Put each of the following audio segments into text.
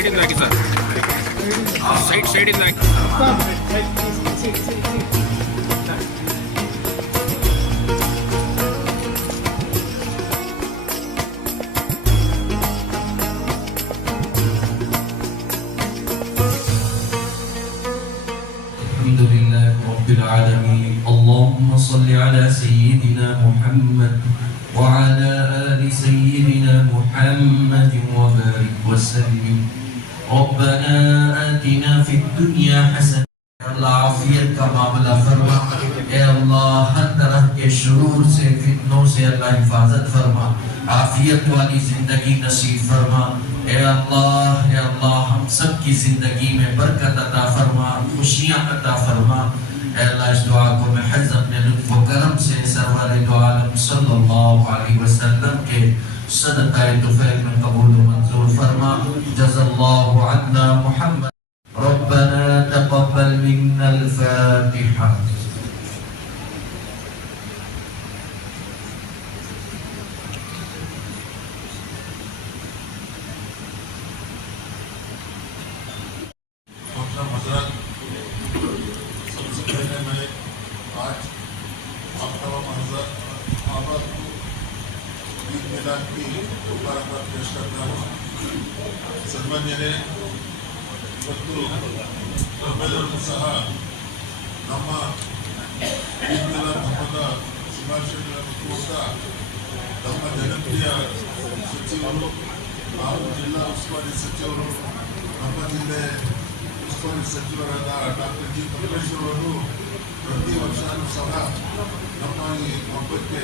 ಸೈಡಿಂದ ಹಾಕಿ sir side ಸೈಡಿಂದ ಹಾಕಿ الحمد لله رب العالمين اللهم صل على سيدنا محمد وعلى آل سيدنا محمد وبارك وسلم ربنا آتنا فی الدنیا حسن اللہ عافیت کا فرما۔ اے اللہ، ہر طرح کے شرور سے، فتنوں سے اللہ حفاظت فرما۔ عافیت والی زندگی نصیب فرما۔ اے اللہ اے اللہ، ہم سب کی زندگی میں برکت عطا فرما، خوشیاں عطا فرما۔ اے اللہ، اس دعا کو محض اپنے لطف و کرم سے سرور دو صلی اللہ علیہ وسلم کے صدقة يتفاق من قبول ومنظور فرما. جزا الله عنا محمد. ಸಚಿವರು ಜಿಲ್ಲಾ ಉಸ್ತುವಾರಿ ಸಚಿವರು ನಮ್ಮ ಜಿಲ್ಲೆ ಉಸ್ತುವಾರಿ ಸಚಿವರಾದ ಡಾಕ್ಟರ್ ಜಿ ಪರಮೇಶ್ವರ್ ಅವರು ಪ್ರತಿ ವರ್ಷವೂ ಸಹ ನಮ್ಮ ಈ ಹಬ್ಬಕ್ಕೆ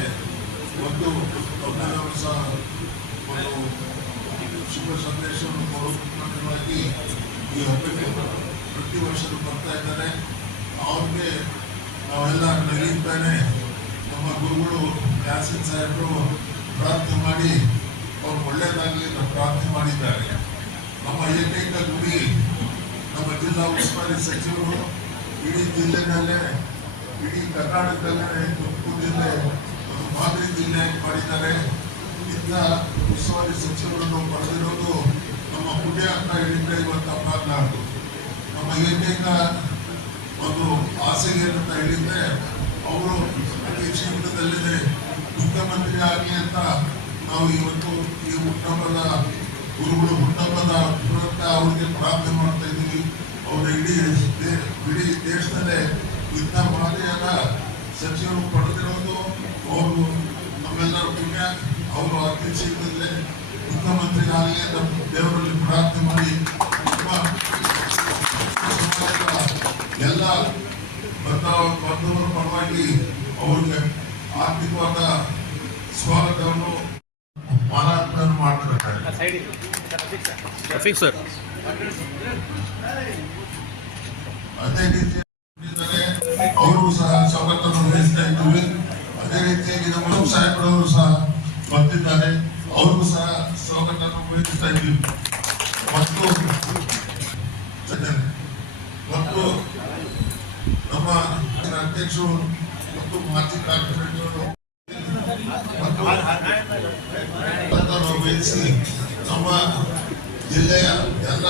ಒಂದು ಅವರೆಲ್ಲರೂ ಸಹ ಒಂದು ಶುಭ ಸಂದೇಶವನ್ನು ಕೊಡುವುದಕ್ಕಾಗಿ ಈ ಹಬ್ಬಕ್ಕೆ ಪ್ರತಿ ವರ್ಷವೂ ಬರ್ತಾ ಇದ್ದಾರೆ. ಅವ್ರಿಗೆ ನಾವೆಲ್ಲ ನಗೀತಾನೆ ನಮ್ಮ ಗುರುಗಳು ಯಾಸಿನ್ ಸಾಹೇಬರು ಪ್ರಾರ್ಥನೆ ಮಾಡಿ, ಅವ್ರು ಒಳ್ಳೆಯದಾಗಲಿ ಅಂತ ಪ್ರಾರ್ಥನೆ ಮಾಡಿದ್ದಾರೆ. ನಮ್ಮ ಏಕೈಕ ಗುರಿ ನಮ್ಮ ಜಿಲ್ಲಾ ಉಸ್ತುವಾರಿ ಸಚಿವರು ಇಡೀ ಜಿಲ್ಲೆನಲ್ಲೇ, ಇಡೀ ಕರ್ನಾಟಕದಲ್ಲೇ, ತುಮಕೂರು ಜಿಲ್ಲೆ, ಒಂದು ಮಾದರಿ ಜಿಲ್ಲೆ ಮಾಡಿದ್ದಾರೆ. ಇಂಥ ಉಸ್ತುವಾರಿ ಸಚಿವರನ್ನು ಪಡೆದಿರೋದು ನಮ್ಮ ಪುಣ್ಯ ಅಂತ ಹೇಳಿದ್ರೆ ಇವತ್ತು ಮಾತನಾಡೋದು ನಮ್ಮ ಏಕೈಕ ಒಂದು ಆಸೆ ಅಂತ ಹೇಳಿದ್ರೆ ಅವರು ಅತಿ ಶೀಘ್ರದಲ್ಲಿದೆ ಮುಖ್ಯಮಂತ್ರಿ ಆಗಲಿ ಅಂತ ನಾವು ಇವತ್ತು ಈ ಹುಟ್ಟಬ್ಬದ ಗುರುಗಳು ಹುಟ್ಟಬ್ಬದ ಪುರಂತ ಅವರಿಗೆ ಪ್ರಾರ್ಥನೆ ಮಾಡ್ತಾ ಇದ್ದೀವಿ. ಅವರ ಇಡೀ ಇಡೀ ದೇಶದಲ್ಲೇ ಇಂಥ ಮಾದರಿಯಾದ ಸಚಿವರು ಪಡೆದಿರೋದು. ಅವರು ನಮ್ಮೆಲ್ಲರ ಪುಣ್ಯ. ಅವರು ಅತಿ ಶೀಘ್ರದಲ್ಲೇ ಮುಖ್ಯಮಂತ್ರಿ ಅಂತ ದೇವರಲ್ಲಿ ಪ್ರಾರ್ಥನೆ ಮಾಡಿ ನಮ್ಮ ಎಲ್ಲ ಬಂದವರ ಪರವಾಗಿ ಅವ್ರಿಗೆ ಆರ್ಥಿಕವಾದ ಸ್ವಾಗತವನ್ನು ಮಾರಾಟವನ್ನು ಮಾಡ್ತಿರ್ತಾರೆ. ಅದೇ ರೀತಿ ಅವರು ಸಹ ಸ್ವಾಗತವನ್ನು ವಹಿಸ್ತಾ ಇದ್ದೀವಿ ಅದೇ ರೀತಿಯಾಗಿ ನಮ್ಮ ಸಾಹೇಬರವರು ಸಹ ಬಂದಿದ್ದಾರೆ. ಅವ್ರಿಗೂ ಸಹ ಸ್ವಾಗತವನ್ನು ವಹಿಸ್ತಾ ಇದ್ದೀವಿ ಮತ್ತು ಮತ್ತು ನಮ್ಮ ಅಧ್ಯಕ್ಷರು ಮತ್ತು ಮಾಜಿ ಕಾರ್ಪೊರೇಟರು ಮತ್ತು ವಹಿಸಿ ನಮ್ಮ ಜಿಲ್ಲೆಯ ಎಲ್ಲ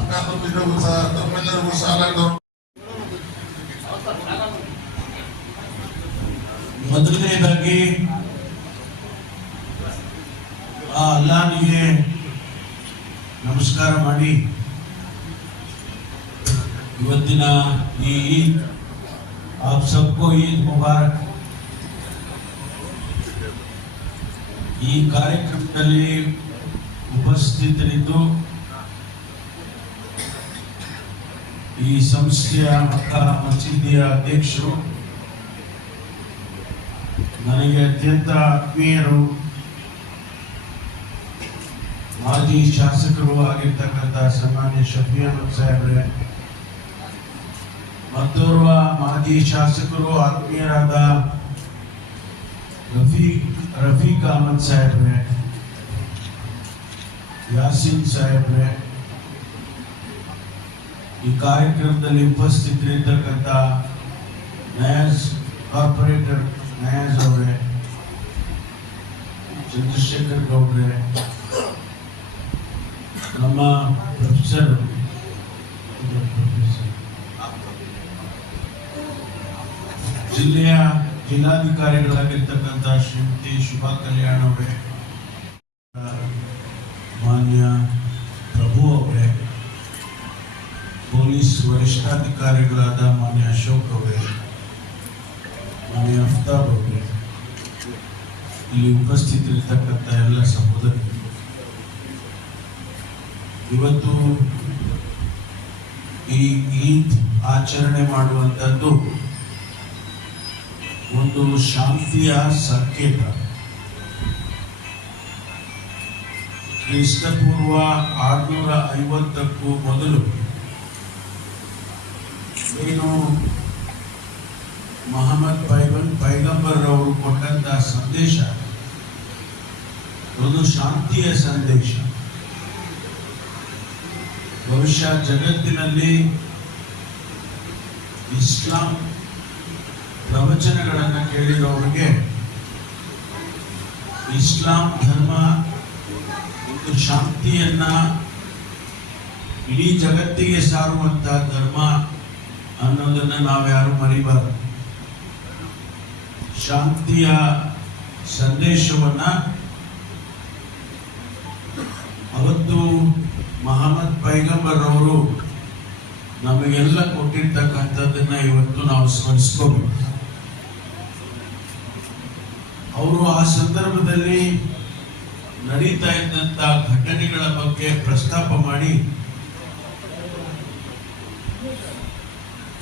ಅನಾಹುತರಿಗೂ ಸಹ ತಮ್ಮೆಲ್ಲರಿಗೂ ಸ್ವಾಗತವನ್ನು ಮೊದಲನೇದಾಗಿ ಆ ಅಲ್ಲಾನಿಗೆ ನಮಸ್ಕಾರ ಮಾಡಿ ಇವತ್ತಿನ ಈ ಈದ್ ಆಪ್ ಸಬ್ಕೋ ಈದ್ ಮುಬಾರಕ್ ಈ ಕಾರ್ಯಕ್ರಮದಲ್ಲಿ ಉಪಸ್ಥಿತರಿದ್ದು ಈ ಸಂಸ್ಥೆಯ ಮಕ್ಕ ಮಸೀದಿಯ ಅಧ್ಯಕ್ಷರು, ನನಗೆ ಅತ್ಯಂತ ಆತ್ಮೀಯರು, ಮಾಜಿ ಶಾಸಕರು ಆಗಿರ್ತಕ್ಕಂಥ ಸನ್ಮಾನ್ಯ ಶಫಿ ಅಹಮದ್ ಸಾಹೇಬ್ರೆ, ಮತ್ತೋರ್ವ ಮಾಜಿ ಶಾಸಕರು, ಆತ್ಮೀಯರಾದ ರಫೀಕ್ ರಫೀಕ್ ಅಹಮದ್ ಸಾಹೇಬ್ರೆ ಯಾಸಿನ್ ಸಾಹೇಬ್ರೆ ಈ ಕಾರ್ಯಕ್ರಮದಲ್ಲಿ ಉಪಸ್ಥಿತರಿರ್ತಕ್ಕಂಥ ನಯಾಜ್ ಕಾರ್ಪೊರೇಟರ್ ನಯಾಜ್ ಅವರೇ ಚಂದ್ರಶೇಖರ್ ಗೌಡ್ರೆ ನಮ್ಮ ಪ್ರೊಫೆಸರ್ ಜಿಲ್ಲೆಯ ಜಿಲ್ಲಾಧಿಕಾರಿಗಳಾಗಿರ್ತಕ್ಕಂಥ ಶ್ರೀಮತಿ ಶುಭಾ ಕಲ್ಯಾಣ್ ಅವರೇ ಮಾನ್ಯ ಪ್ರಭು ಅವರೇ, ಪೊಲೀಸ್ ವರಿಷ್ಠಾಧಿಕಾರಿಗಳಾದ ಮಾನ್ಯ ಅಶೋಕ್ ಅವರೇ, ಮಾನ್ಯ ಅಫ್ತಾಬ್ ಅವರೇ, ಇಲ್ಲಿ ಉಪಸ್ಥಿತರಿರ್ತಕ್ಕಂಥ ಎಲ್ಲ ಸಹೋದರರು ಇವತ್ತು ಈ ಈದ್ ಆಚರಣೆ ಮಾಡುವಂಥದ್ದು ಒಂದು ಶಾಂತಿಯ ಸಂಕೇತ. ಕ್ರಿಸ್ತಪೂರ್ವ ಆರುನೂರ ಐವತ್ತಕ್ಕೂ ಮೊದಲು ಏನು ಮಹಮ್ಮದ್ ಪೈಗನ್ ಪೈಗಂಬರ್ ಅವರು ಕೊಟ್ಟಂತ ಸಂದೇಶ, ಒಂದು ಶಾಂತಿಯ ಸಂದೇಶ. ಬಹುಶಃ ಜಗತ್ತಿನಲ್ಲಿ ಇಸ್ಲಾಂ ಪ್ರವಚನಗಳನ್ನು ಕೇಳಿರೋರಿಗೆ ಇಸ್ಲಾಂ ಧರ್ಮ ಒಂದು ಶಾಂತಿಯನ್ನ ಇಡೀ ಜಗತ್ತಿಗೆ ಸಾರುವಂತಹ ಧರ್ಮ ಅನ್ನೋದನ್ನ ನಾವ್ಯಾರು ಮರಿಬಾರದು. ಶಾಂತಿಯ ಸಂದೇಶವನ್ನ ಅವತ್ತು ಮಹಮ್ಮದ್ ಪೈಗಂಬರ್ ಅವರು ನಮಗೆಲ್ಲ ಕೊಟ್ಟಿರ್ತಕ್ಕಂಥದ್ದನ್ನ ಇವತ್ತು ನಾವು ಸ್ಮರಿಸ್ಕೋಬೇಕು. ಅವರು ಆ ಸಂದರ್ಭದಲ್ಲಿ ನಡೀತಾ ಇದ್ದಂತ ಘಟನೆಗಳ ಬಗ್ಗೆ ಪ್ರಸ್ತಾಪ ಮಾಡಿ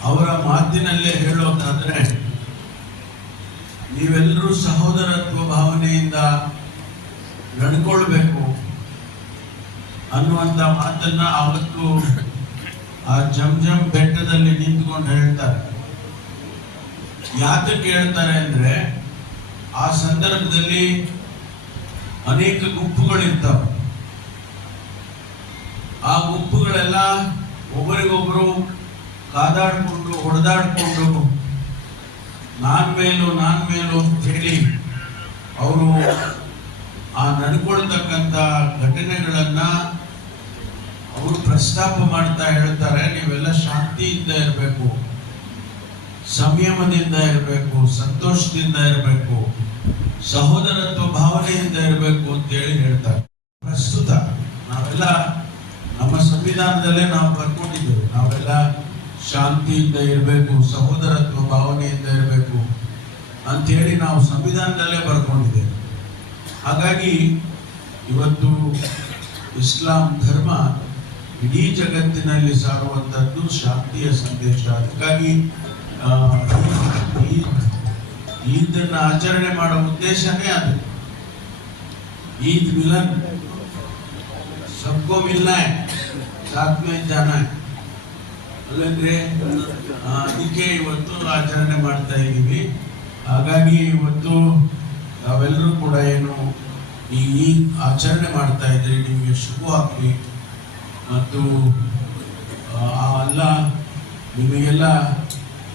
ಅವರ ಮಾತಿನಲ್ಲೇ ಹೇಳೋದಾದ್ರೆ, ನೀವೆಲ್ಲರೂ ಸಹೋದರತ್ವ ಭಾವನೆಯಿಂದ ನಡ್ಕೊಳ್ಬೇಕು ಅನ್ನುವಂತ ಮಾತನ್ನ ಅವತ್ತು ಆ ಜಮ್ ಬೆಟ್ಟದಲ್ಲಿ ನಿಂತ್ಕೊಂಡು ಹೇಳ್ತಾರೆ. ಯಾತಕ್ಕೆ ಹೇಳ್ತಾರೆ ಅಂದ್ರೆ ಆ ಸಂದರ್ಭದಲ್ಲಿ ಅನೇಕ ಗುಂಪುಗಳಿರ್ತಾವೆ. ಆ ಗುಂಪುಗಳೆಲ್ಲ ಒಬ್ಬರಿಗೊಬ್ರು ಕಾದಾಡಿಕೊಂಡು, ಹೊಡೆದಾಡಿಕೊಂಡು, ನಾನ್ ಮೇಲು ನಾನ್ ಮೇಲು ಅಂತ ಹೇಳಿ ಅವರು ಆ ನಡ್ಕೊಳ್ತಕ್ಕಂಥ ಘಟನೆಗಳನ್ನ ಅವರು ಪ್ರಸ್ತಾಪ ಮಾಡ್ತಾ ಹೇಳ್ತಾರೆ. ನೀವೆಲ್ಲ ಶಾಂತಿಯಿಂದ ಇರಬೇಕು, ಸಂಯಮದಿಂದ ಇರಬೇಕು, ಸಂತೋಷದಿಂದ ಇರಬೇಕು. ಸಹೋದರತ್ವ ಭಾವನೆಯಿಂದ ಇರಬೇಕು ಅಂತ ಹೇಳಿ ಹೇಳ್ತಾರೆ. ಪ್ರಸ್ತುತ ನಾವೆಲ್ಲ ನಮ್ಮ ಸಂವಿಧಾನದಲ್ಲೇ ನಾವು ಬರ್ಕೊಂಡಿದ್ದೇವೆ. ನಾವೆಲ್ಲ ಶಾಂತಿಯಿಂದ ಇರಬೇಕು, ಸಹೋದರತ್ವ ಭಾವನೆಯಿಂದ ಇರಬೇಕು ಅಂತ ಹೇಳಿ ನಾವು ಸಂವಿಧಾನದಲ್ಲೇ ಬರ್ಕೊಂಡಿದ್ದೇವೆ. ಹಾಗಾಗಿ ಇವತ್ತು ಇಸ್ಲಾಂ ಧರ್ಮ ಇಡೀ ಜಗತ್ತಿನಲ್ಲಿ ಸಾರುವಂತದ್ದು ಶಾಂತಿಯ ಸಂದೇಶ. ಅದಕ್ಕಾಗಿ ಈ- ಈದನ್ನ ಆಚರಣೆ ಮಾಡೋ ಉದ್ದೇಶನೇ ಅದು. ಈದ್ ಮಿಲನ್. ಸಬ್ಕೋ ಮಿಲ್ನ ಮೇ ಜಾನ. ಅಲ್ಲಂದ್ರೆ ಅದಕ್ಕೆ ಇವತ್ತು ಆಚರಣೆ ಮಾಡ್ತಾ ಇದ್ದೀವಿ. ಹಾಗಾಗಿ ಇವತ್ತು ನಾವೆಲ್ಲರೂ ಕೂಡ ಏನು ಈ ಈದ್ ಆಚರಣೆ ಮಾಡ್ತಾ ಇದ್ರೆ ನಿಮಗೆ ಶುಭವಾಗಲಿ ಮತ್ತು ಅಲ್ಲ, ನಿಮಗೆಲ್ಲ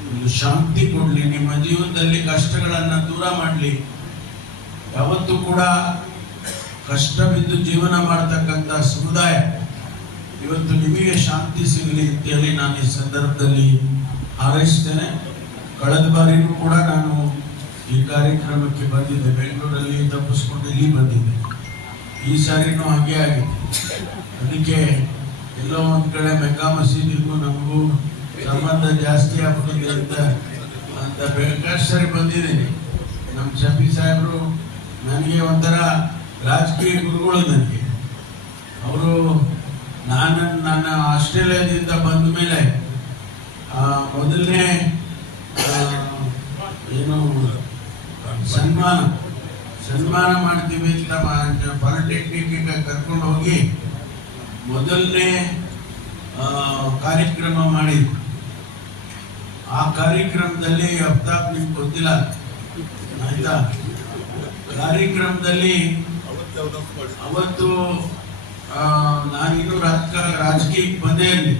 ಒಂದು ಶಾಂತಿ ಕೊಡ್ಲಿ ನಿಮ್ಮ ಜೀವನದಲ್ಲಿ ಕಷ್ಟಗಳನ್ನು ದೂರ ಮಾಡಲಿ. ಯಾವತ್ತೂ ಕೂಡ ಕಷ್ಟ ಬಿದ್ದು ಜೀವನ ಮಾಡ್ತಕ್ಕಂಥ ಸಮುದಾಯ, ಇವತ್ತು ನಿಮಗೆ ಶಾಂತಿ ಸಿಗಲಿ ಅಂತೇಳಿ ನಾನು ಈ ಸಂದರ್ಭದಲ್ಲಿ ಹಾರೈಸ್ತೇನೆ. ಕಳೆದ ಬಾರಿನೂ ಕೂಡ ನಾನು ಈ ಕಾರ್ಯಕ್ರಮಕ್ಕೆ ಬಂದಿದ್ದೆ. ಬೆಂಗಳೂರಲ್ಲಿ ತಪ್ಪಿಸ್ಕೊಂಡು ಇಲ್ಲಿ ಬಂದಿದ್ದೆ. ಈ ಸಾರಿನೂ ಹಾಗೆ ಆಗಿದೆ. ಅದಕ್ಕೆ ಎಲ್ಲೋ ಒಂದು ಕಡೆ ಮೆಕ್ಕಾ ಮಸೀದಿಗೂ ನಮಗೂ ಸಂಬಂಧ ಜಾಸ್ತಿ ಆಗ್ಬಿಟ್ಟಿದೆ ಅಂತ ಅಂತ ಸರಿ ಬಂದಿದ್ದೀನಿ. ನಮ್ಮ ಶಫಿ ಸಾಹೇಬರು ನನಗೆ ಒಂಥರ ರಾಜಕೀಯ ಗುರುಗಳು ನನಗೆ. ಅವರು ನಾನು ನನ್ನ ಆಸ್ಟ್ರೇಲಿಯಾದಿಂದ ಬಂದ ಮೇಲೆ ಮೊದಲನೇ ಏನು, ಸನ್ಮಾನ ಸನ್ಮಾನ ಮಾಡ್ತೀವಿ ಅಂತ ಪಾಲಿಟೆಕ್ನಿಕ್ ಕರ್ಕೊಂಡು ಹೋಗಿ ಮೊದಲನೇ ಕಾರ್ಯಕ್ರಮ ಮಾಡಿದ್ವಿ ಆ ಕಾರ್ಯಕ್ರಮದಲ್ಲಿ ಅಫ್ತಾಬ್ ನಿಮ್ಗೆ ಗೊತ್ತಿಲ್ಲ. ಆಯ್ತಾ? ಕಾರ್ಯಕ್ರಮದಲ್ಲಿ ಅವತ್ತು ನಾನಿನ್ನು ರಾಜಕ, ರಾಜಕೀಯಕ್ಕೆ ಬಂದೇ ಇರಲಿ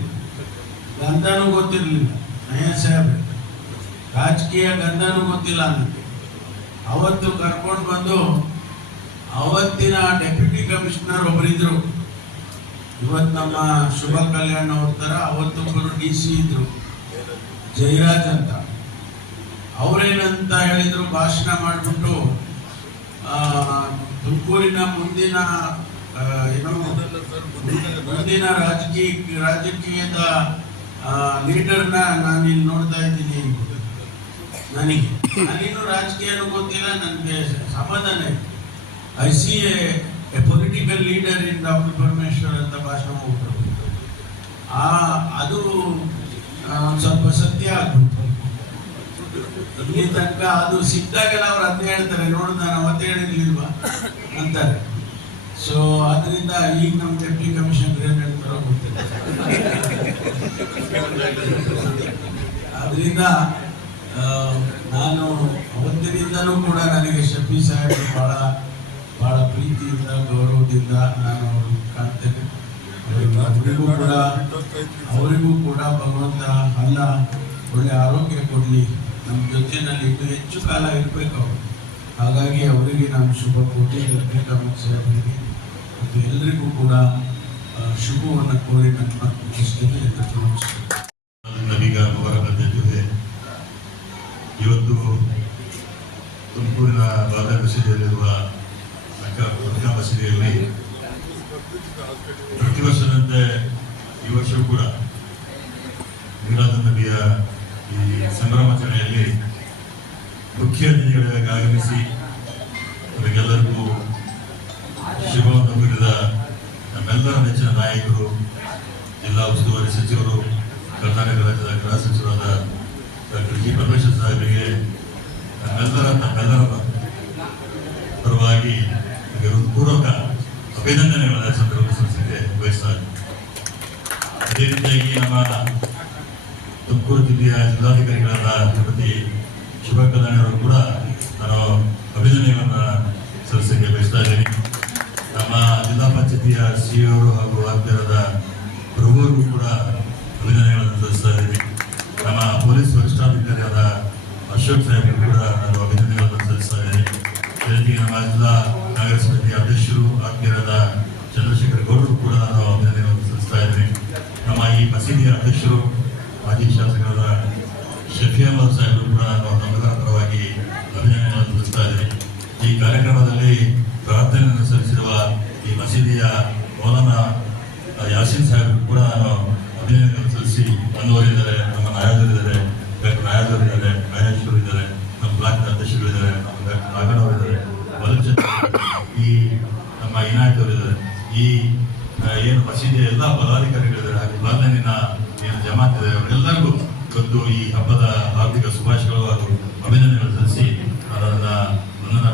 ಗಂಧನೂ ಗೊತ್ತಿರಲಿಲ್ಲ. ನಯ ಸಾಹೇಬ್ ರಾಜಕೀಯ ಗಂಧನೂ ಗೊತ್ತಿಲ್ಲ ನನಗೆ ಅವತ್ತು ಕರ್ಕೊಂಡು ಬಂದು ಅವತ್ತಿನ ಡೆಪ್ಯೂಟಿ ಕಮಿಷನರ್ ಒಬ್ಬರಿದ್ರು ಇವತ್ತು ನಮ್ಮ ಶುಭ ಕಲ್ಯಾಣ ಅವ್ರ ತರ ಅವತ್ತೊಬ್ಬರು ಡಿ ಸಿ ಇದ್ರು. ಜಯರಾಜ್ ಅಂತ. ಅವರೇನಂತ ಹೇಳಿದ್ರು, ಭಾಷಣ ಮಾಡಿಬಿಟ್ಟು ತುಮಕೂರಿನ ಮುಂದಿನ ಮುಂದಿನ ರಾಜಕೀಯ, ರಾಜಕೀಯದ ಲೀಡರ್ನ ನಾನು ಇಲ್ಲಿ ನೋಡ್ತಾ ಇದ್ದೀನಿ. ನನಗೆ. ನಾನೇನು ರಾಜಕೀಯ ಗೊತ್ತಿಲ್ಲ, ನನಗೆ ಸಮಾಧಾನ I see a political leader in doctor Parameshwar ಅಂತ ಭಾಷಣ ಮಾಡ್ಬಿಟ್ರು ಆ, ಅದು ಒಂದು ಸ್ವಲ್ಪ ಸತ್ಯ ಆಗ್ಬಿಡ್ತು ಇಲ್ಲಿ ತನಕ ಅದು ಸಿಕ್ಕಾಗೆಲ್ಲ ಅವ್ರು ಅದನ್ನ ಹೇಳ್ತಾರೆ, ನೋಡು ನಾನು ಅವತ್ತೇ ಹೇಳಿರ್ಲಿಲ್ವಾ? ಅಂತಾರೆ. ಸೊ ಅದರಿಂದ ಈಗ ನಮ್ಮ ಡೆಪ್ಟಿ ಕಮಿಷನರ್ ಏನ್ ಹೇಳ್ತಾರೋ ಗೊತ್ತಿಲ್ಲ. ಅದರಿಂದ ನಾನು ಅವತ್ತಿನಿಂದಲೂ ಕೂಡ ನನಗೆ ಶಫಿ ಸಾಹೇಬ್ ಬಹಳ ಬಹಳ ಪ್ರೀತಿಯಿಂದ, ಗೌರವದಿಂದ ನಾನು ಅವರು ಕಾಣ್ತೇನೆ. ಅವ್ರಿಗೆ- ಅವರಿಗೂ ಕೂಡ ಅವರಿಗೂ ಕೂಡ ಭಗವಂತ ಅಲ್ಲ ಒಳ್ಳೆ ಆರೋಗ್ಯ ಕೊಡಲಿ. ನಮ್ಮ ಜೊತೆಯಲ್ಲಿ ಹೆಚ್ಚು ಕಾಲ ಇರಬೇಕು ಅವರು. ಹಾಗಾಗಿ ಅವರಿಗೆ ನಾನು ಶುಭ ಕೋಟಿ ಸಾಹೇಬರಿಗೆ ಮತ್ತು ಎಲ್ಲರಿಗೂ ಕೂಡ ಶುಭವನ್ನು ಕೋರಿ ನನ್ನ ಮಾತು ಮುಗಿಸ್ತೇನೆ ಬಂದಿದ್ದೇವೆ ಇವತ್ತು ತುಮಕೂರಿನ ಬಾದ ಮಸೀದಿಯಲ್ಲಿರುವ ಅಕ್ಕ ಮಸೀದಿಯಲ್ಲಿ ಪ್ರತಿ ವರ್ಷದಂತೆ ಈ ವರ್ಷವೂ ಕೂಡ ಮೀಲಾದ್ ನಬಿಯ ಈ ಸಂಭ್ರಮಾಚರಣೆಯಲ್ಲಿ ಮುಖ್ಯ ಅತಿಥಿಗಳಾಗಿ ಆಗಮಿಸಿ ಅವರಿಗೆಲ್ಲರಿಗೂ ಶುಭವನ್ನು ಕೋರಿದ ನಮ್ಮೆಲ್ಲರ ನೆಚ್ಚಿನ ನಾಯಕರು, ಜಿಲ್ಲಾ ಉಸ್ತುವಾರಿ ಸಚಿವರು, ಕರ್ನಾಟಕ ರಾಜ್ಯದ ಗೃಹ ಸಚಿವರಾದ ಡಾಕ್ಟರ್ ಜಿ ಪರಮೇಶ್ವರ್ ಸಾಹೇಬರಿಗೆ ನಮ್ಮೆಲ್ಲರ ತಮ್ಮೆಲ್ಲರ ಪರವಾಗಿ ಅವರಿಗೆ ಹೃತ್ಪೂರ್ವಕ ಅಭಿನಂದನೆಗಳ ಸಂದರ್ಭ ಸಲ್ಲಿಸಲಿಕ್ಕೆ ಬಯಸ್ತಾ ಇದ್ದೀನಿ. ಅದೇ ರೀತಿಯಾಗಿ ನಮ್ಮ ತುಮಕೂರು ಜಿಲ್ಲೆಯ ಜಿಲ್ಲಾಧಿಕಾರಿಗಳಾದ ಶ್ರೀಮತಿ ಶುಭ ಕಲ್ಯಾಣರು ಕೂಡ ನಾನು ಅಭಿನಂದನೆಗಳನ್ನ ಸಲ್ಲಿಸಲಿಕ್ಕೆ ಬಯಸ್ತಾ ಇದ್ದೀನಿ. ನಮ್ಮ ಜಿಲ್ಲಾ ಪಂಚಾಯತಿಯ ಸಿ ಅವರು ಹಾಗೂ ಆತ್ಮೀಯರಾದ ಪ್ರಭುವರಿಗೂ ಕೂಡ ಅಭಿನಂದನೆಗಳನ್ನು ಸಲ್ಲಿಸ್ತಾ ಇದ್ದೀನಿ. ನಮ್ಮ ಪೊಲೀಸ್ ವರಿಷ್ಠಾಧಿಕಾರಿಯಾದ ಅಶೋಕ್ ಸಾಹೇಬರು ಕೂಡ ನಾನು ಅಭಿನಂದನೆಗಳನ್ನು ಸಲ್ಲಿಸ್ತಾ ಇದ್ದೀನಿ. ಜೊತೆಗೆ ನಮ್ಮ ಜಿಲ್ಲಾ ನಗರ ಸಮಿತಿ ಅಧ್ಯಕ್ಷರು ಆತ್ಮೀಯರಾದ ಚಂದ್ರಶೇಖರ್ ಗೌಡರು ಕೂಡ ನಾನು ಅಭಿನಂದನೆಯನ್ನು ಸಲ್ಲಿಸ್ತಾ ಇದ್ದೇನೆ ನಮ್ಮ ಈ ಮಸೀದಿಯ ಅಧ್ಯಕ್ಷರು, ಮಾಜಿ ಶಾಸಕರಾದ ಶಫಿ ಅಹಮದ್ ಸಾಹೇಬರು ಕೂಡ ನಾನು ನಮ್ಮೆಲ್ಲರ ಪರವಾಗಿ ಅಭಿನಂದನೆಗಳನ್ನು ಸಲ್ಲಿಸ್ತಾ ಇದ್ದೇನೆ ಈ ಕಾರ್ಯಕ್ರಮದಲ್ಲಿ ಪ್ರಾರ್ಥನೆಯನ್ನು ಸಲ್ಲಿಸಿರುವ ಈ ಮಸೀದಿಯ ಮೌಲಾನಾ ಯಾಸೀನ್ ಸಾಹೇಬರು ಕೂಡ ನಾನು ಅಭಿನಂದನೆಗಳನ್ನು ಸಲ್ಲಿಸಿ ಮುಂದುವರಿದ್ದಾರೆ ನಮ್ಮ ನಾಯಕರಿದ್ದಾರೆ ಡಾಕ್ಟರ್ ನಾಯಕರು ಇದ್ದಾರೆ ಮಹೇಶ್ವರು ಇದ್ದಾರೆ, ನಮ್ಮ ಬ್ಲಾಕ್ ಅಧ್ಯಕ್ಷಗಳಿದ್ದಾರೆ ನಮ್ಮ ಡಾಕ್ಟರ್ ನಾಗಣ್ಣ ಅವರು ಇದ್ದಾರೆ. ಮಲಚಂದ್ರ ಈ ನಮ್ಮ ಇನಾಯತ್ ಅವರು ಇದ್ದಾರೆ ಈ ಏನು ಮಸೀದಿಯ ಎಲ್ಲ ಪದಾಧಿಕಾರಿಗಳಿದ್ದಾರೆ. ಹಾಗೆ ಬಾಲನಿನ ಏನು ಜಮಾತ್ ಇದೆ, ಅವರೆಲ್ಲರಿಗೂ ಇವತ್ತು ಈ ಹಬ್ಬದ ಹಾರ್ದಿಕ ಶುಭಾಶಯಗಳು ಹಾಗೂ ಅಭಿನಂದನೆಗಳು ಸಲ್ಲಿಸಿ ಅದರ ವಂದನಾ